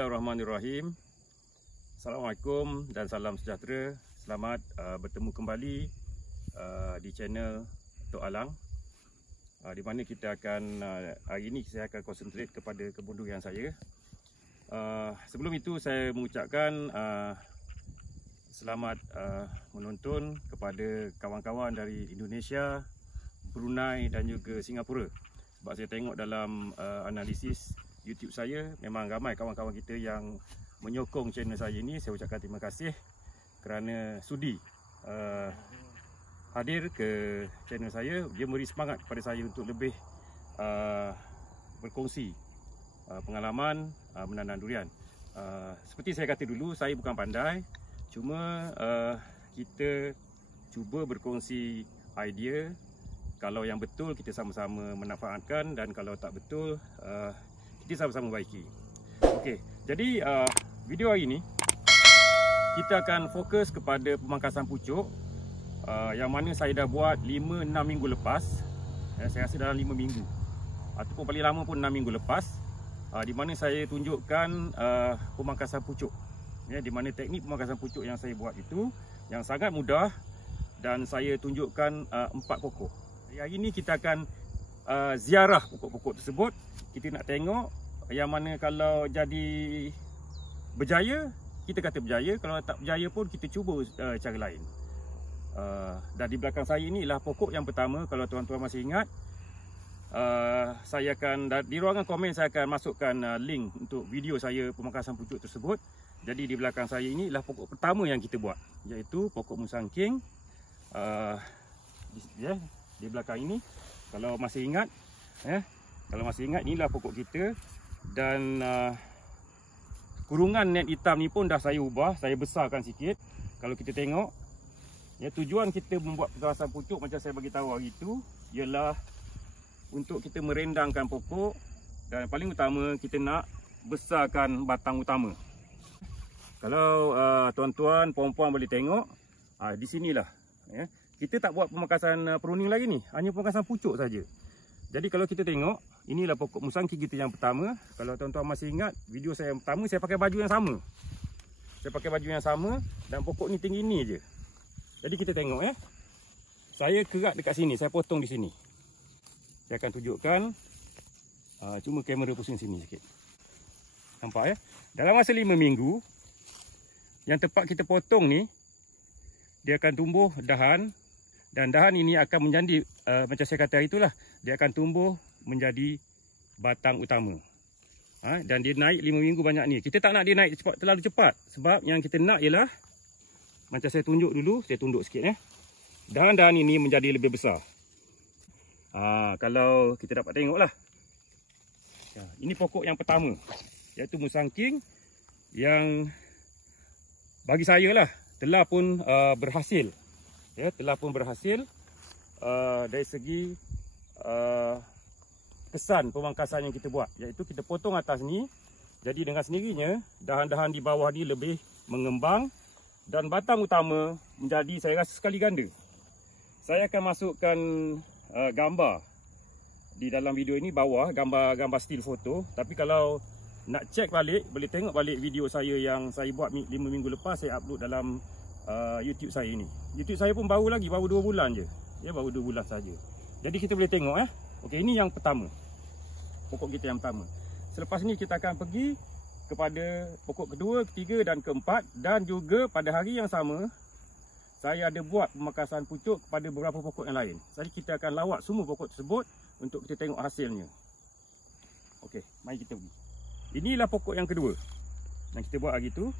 Bismillahirrahmanirrahim. Assalamualaikum dan salam sejahtera. Selamat bertemu kembali di channel Tok Alang, di mana kita akan hari ini saya akan konsentrate kepada kebun durian saya. Sebelum itu saya mengucapkan selamat menonton kepada kawan-kawan dari Indonesia, Brunei dan juga Singapura. Sebab saya tengok dalam analisis YouTube saya, memang ramai kawan-kawan kita yang menyokong channel saya ini. Saya ucapkan terima kasih kerana sudi hadir ke channel saya. Dia memberi semangat kepada saya untuk lebih berkongsi pengalaman menanam durian. Seperti saya kata dulu, saya bukan pandai, cuma kita cuba berkongsi idea. Kalau yang betul kita sama-sama manfaatkan, dan kalau tak betul kita sama-sama baiki. Okey, jadi video hari ini kita akan fokus kepada pemangkasan pucuk yang mana saya dah buat 5-6 minggu lepas. Saya rasa dalam 5 minggu ataupun paling lama pun 6 minggu lepas, di mana saya tunjukkan pemangkasan pucuk. Di mana teknik pemangkasan pucuk yang saya buat itu yang sangat mudah, dan saya tunjukkan 4 pokok. Hari ini kita akan ziarah pokok-pokok tersebut. Kita nak tengok yang mana kalau jadi berjaya, kita kata berjaya. Kalau tak berjaya pun kita cuba cara lain. Dan di belakang saya ini ialah pokok yang pertama. Kalau tuan-tuan masih ingat, saya akan di ruangan komen saya akan masukkan link untuk video saya pemangkasan pucuk tersebut. Jadi di belakang saya ini ialah pokok pertama yang kita buat, iaitu pokok musangking. Di belakang ini, kalau masih ingat, inilah pokok kita. Dan kurungan net hitam ni pun dah saya ubah, saya besarkan sikit. Kalau kita tengok, tujuan kita membuat pemangkasan pucuk macam saya bagi tahu hari itu ialah untuk kita merendangkan pokok, dan paling utama kita nak besarkan batang utama. Kalau tuan-tuan, puan-puan boleh tengok, di sinilah. Kita tak buat pemangkasan pruning lagi ni, hanya pemangkasan pucuk saja. Jadi kalau kita tengok, inilah pokok musangking kita yang pertama. Kalau tuan-tuan masih ingat video saya yang pertama, saya pakai baju yang sama. Saya pakai baju yang sama dan pokok ni tinggi ni je. Jadi kita tengok saya kerat dekat sini, saya potong di sini. Saya akan tunjukkan. Cuma kamera pusing sini sikit. Nampak Dalam masa 5 minggu, yang tepat kita potong ni, dia akan tumbuh dahan. Dan dahan ini akan menjadi, macam saya kata itulah, dia akan tumbuh menjadi batang utama. Dan dia naik 5 minggu banyak ni. Kita tak nak dia naik cepat, terlalu cepat. Sebab yang kita nak ialah, macam saya tunjuk dulu, saya tunduk sikit dahan-dahan ini menjadi lebih besar. Kalau kita dapat tengok lah. Ini pokok yang pertama, iaitu musangking, yang bagi saya lah telah pun berhasil. Telah pun berhasil dari segi kesan pemangkasan yang kita buat, iaitu kita potong atas ni. Jadi dengan sendirinya dahan-dahan di bawah ni lebih mengembang, dan batang utama menjadi, saya rasa, sekali ganda. Saya akan masukkan gambar di dalam video ini bawah, gambar still foto. Tapi kalau nak cek balik, boleh tengok balik video saya yang saya buat 5 minggu lepas. Saya upload dalam YouTube saya ini. YouTube saya pun baru 2 bulan je. Baru 2 bulan saja. Jadi kita boleh tengok Okey, ini yang pertama. Pokok kita yang pertama. Selepas ni kita akan pergi kepada pokok kedua, ketiga dan keempat. Dan juga pada hari yang sama, saya ada buat pemangkasan pucuk kepada beberapa pokok yang lain. Jadi kita akan lawat semua pokok tersebut untuk kita tengok hasilnya. Okey, mari kita pergi. Inilah pokok yang kedua yang kita buat hari tu.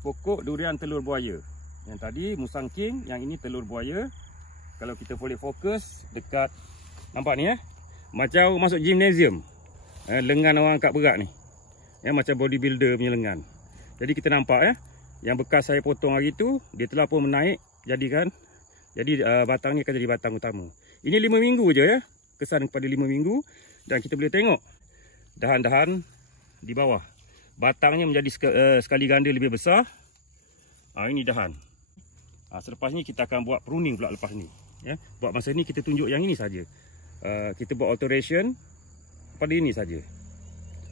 Pokok durian telur buaya. Yang tadi musangking, yang ini telur buaya. Kalau kita boleh fokus dekat, nampak ni macam masuk gymnasium. Lengan orang angkat berat ni. Macam bodybuilder punya lengan. Jadi kita nampak yang bekas saya potong hari tu, dia telah pun menaik. Jadi batang ni akan jadi batang utama. Ini 5 minggu je kesan kepada 5 minggu. Dan kita boleh tengok dahan-dahan di bawah. Batangnya menjadi sekali ganda lebih besar. Ini dahan. Selepas ni kita akan buat pruning pula lepas ni. Buat masa ni kita tunjuk yang ini saja. Kita buat alteration pada ini saja.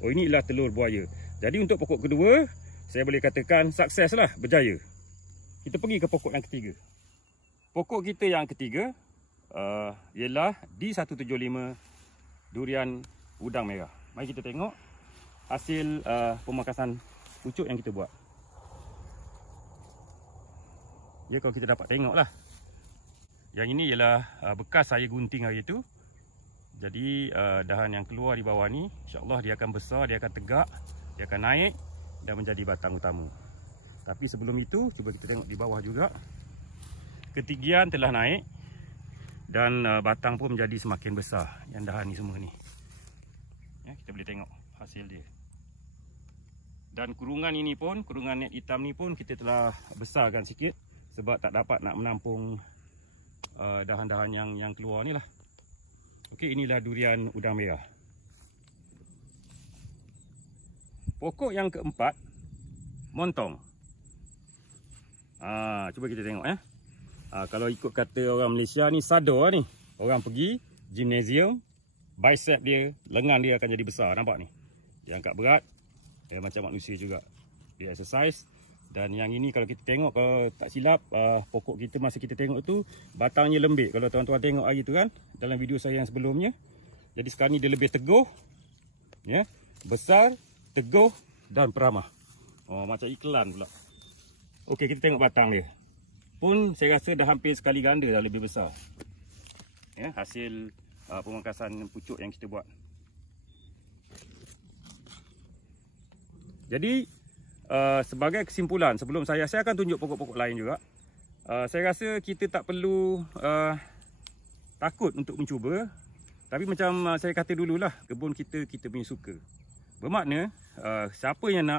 Oh, ini ialah telur buaya. Jadi untuk pokok kedua, saya boleh katakan sukses lah, berjaya. Kita pergi ke pokok yang ketiga. Pokok kita yang ketiga ialah D175 durian udang merah. Mari kita tengok hasil pemangkasan pucuk yang kita buat. Ya, kalau kita dapat tengok lah. Yang ini ialah bekas saya gunting hari itu. Jadi dahan yang keluar di bawah ni, insya-Allah dia akan besar, dia akan tegak, dia akan naik dan menjadi batang utama. Tapi sebelum itu, cuba kita tengok di bawah juga. Ketinggian telah naik dan batang pun menjadi semakin besar. Yang dahan ni semua ni. Ya, kita boleh tengok hasil dia. Dan kurungan ini pun, kurungan net hitam ni pun kita telah besarkan sikit sebab tak dapat nak menampung dahan-dahan yang keluar ni lah. Okey, inilah durian udang merah. Pokok yang keempat, montong. Cuba kita tengok ya. Kalau ikut kata orang Malaysia ni, sadar ni. Orang pergi gymnasium, bicep dia, lengan dia akan jadi besar. Nampak ni? Dia angkat berat, dia macam manusia juga. Dia exercise. Dan yang ini kalau kita tengok, kalau tak silap, pokok kita masa kita tengok tu batangnya lembik. Kalau tuan-tuan tengok hari tu kan, dalam video saya yang sebelumnya. Jadi sekarang ni dia lebih teguh, ya, besar, teguh dan peramah. Macam iklan pula. Okey, kita tengok batang dia. Pun saya rasa dah hampir sekali ganda, dah lebih besar. Ya, hasil pemangkasan pucuk yang kita buat. Jadi sebagai kesimpulan, sebelum saya akan tunjuk pokok-pokok lain juga. Saya rasa kita tak perlu takut untuk mencuba. Tapi macam saya kata dululah, kebun kita punya suka. Bermakna siapa yang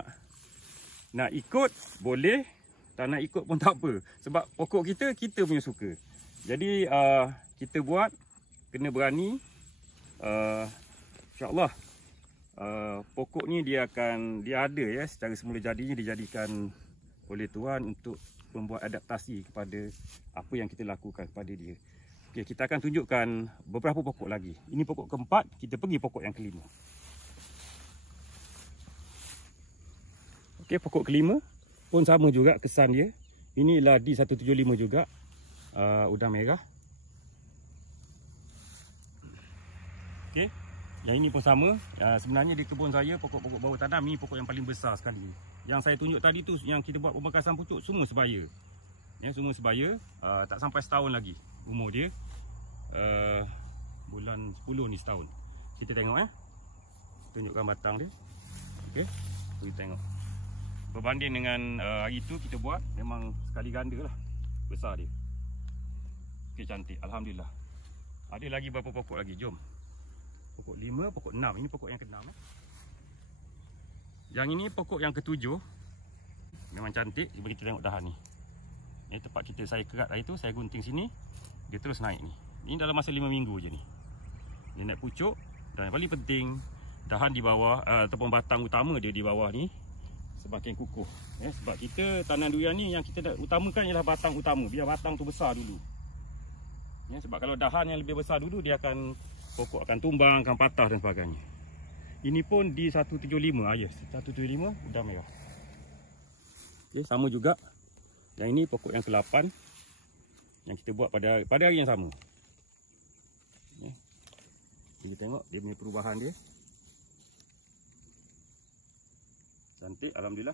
nak ikut boleh, tak nak ikut pun tak apa. Sebab pokok kita punya suka. Jadi kita buat, kena berani. InsyaAllah pokok ni dia ada ya, secara semula jadinya dijadikan oleh Tuhan untuk membuat adaptasi kepada apa yang kita lakukan kepada dia. Okey, kita akan tunjukkan beberapa pokok lagi. Ini pokok keempat, kita pergi pokok yang kelima. Okey, pokok kelima pun sama juga kesan dia. Inilah D175 juga, udang merah. Okey. Yang ini pun sama. Sebenarnya di kebun saya, pokok-pokok bawah tanam ni pokok yang paling besar sekali. Yang saya tunjuk tadi tu, yang kita buat pemangkasan pucuk, semua sebaya. Ya, semua sebaya. Tak sampai setahun lagi umur dia. Bulan 10 ni setahun. Kita tengok tunjukkan batang dia. Okey, kita tengok. Berbanding dengan hari tu kita buat, memang sekali ganda lah besar dia. Okey, cantik. Alhamdulillah. Ada lagi berapa pokok lagi? Jom. Pokok 5, pokok 6. Ini pokok yang ke-6. Yang ini pokok yang ke-7. Memang cantik. Cuba kita tengok dahan ni. Ini tempat saya kerat hari tu, saya gunting sini. Dia terus naik ni. Ini dalam masa 5 minggu je ni. Dia naik pucuk. Dan yang paling penting, dahan di bawah, ataupun batang utama dia di bawah ni semakin kukuh. Sebab kita tanam durian ni, yang kita utamakan ialah batang utama. Biar batang tu besar dulu. Sebab kalau dahan yang lebih besar dulu, dia akan, pokok akan tumbang, akan patah dan sebagainya. Ini pun D175. Yes, 175 udang merah. Okey, sama juga. Yang ini pokok yang ke-8 yang kita buat pada hari yang sama. Kita tengok dia punya perubahan dia. Cantik, alhamdulillah.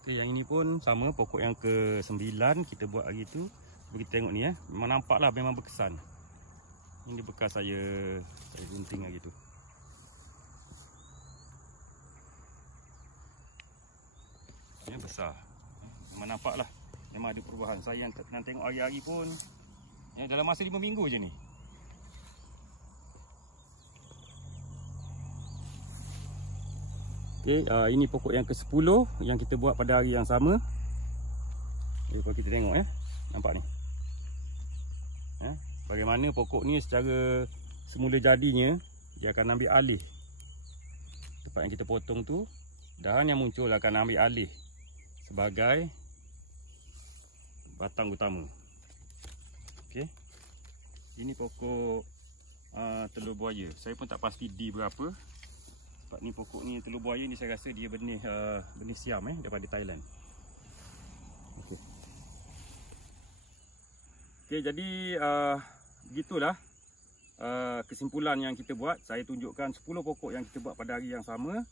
Okey, yang ini pun sama, pokok yang ke-9 kita buat hari tu. Kita tengok ni memang nampaklah, memang berkesan. Ini bekas saya gunting hari tu. Besar. Memang nampaklah, memang ada perubahan. Saya yang tengok hari-hari pun dalam masa 5 minggu je ni. Okey, ini pokok yang ke-10 yang kita buat pada hari yang sama. Kalau kita tengok nampak ni. Bagaimana pokok ni secara semula jadinya dia akan ambil alih tempat yang kita potong tu. Dahan yang muncul akan ambil alih sebagai batang utama. Okey. Ini pokok telur buaya. Saya pun tak pasti di berapa. Sebab ni pokok ni telur buaya ni saya rasa dia benih benih siam daripada Thailand. Okey, jadi begitulah kesimpulan yang kita buat. Saya tunjukkan 10 pokok yang kita buat pada hari yang sama.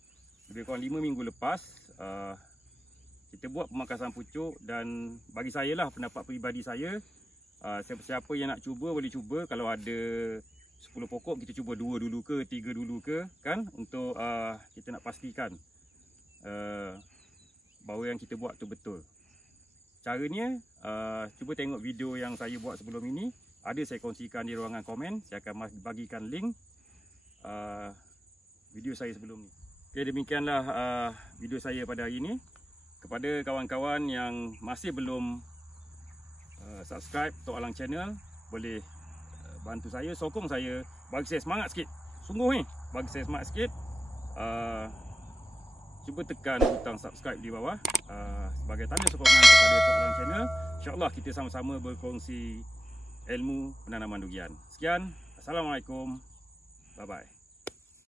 Lebih kurang 5 minggu lepas. Kita buat pemangkasan pucuk, dan bagi saya lah, pendapat peribadi saya, siapa-siapa yang nak cuba boleh cuba. Kalau ada 10 pokok, kita cuba 2 dulu ke 3 dulu ke, kan, untuk kita nak pastikan bahawa yang kita buat tu betul. Caranya, cuba tengok video yang saya buat sebelum ini. Ada saya kongsikan di ruangan komen. Saya akan bagikan link video saya sebelum ni. Okay, demikianlah video saya pada hari ini. Kepada kawan-kawan yang masih belum subscribe Tok Alang channel, boleh bantu saya, sokong saya, bagi saya semangat sikit. Sungguh ni, bagi saya semangat sikit. Cuba tekan butang subscribe di bawah sebagai tanda sokongan kepada Tok Alang channel. InsyaAllah kita sama-sama berkongsi ilmu penanaman durian. Sekian, Assalamualaikum, bye-bye.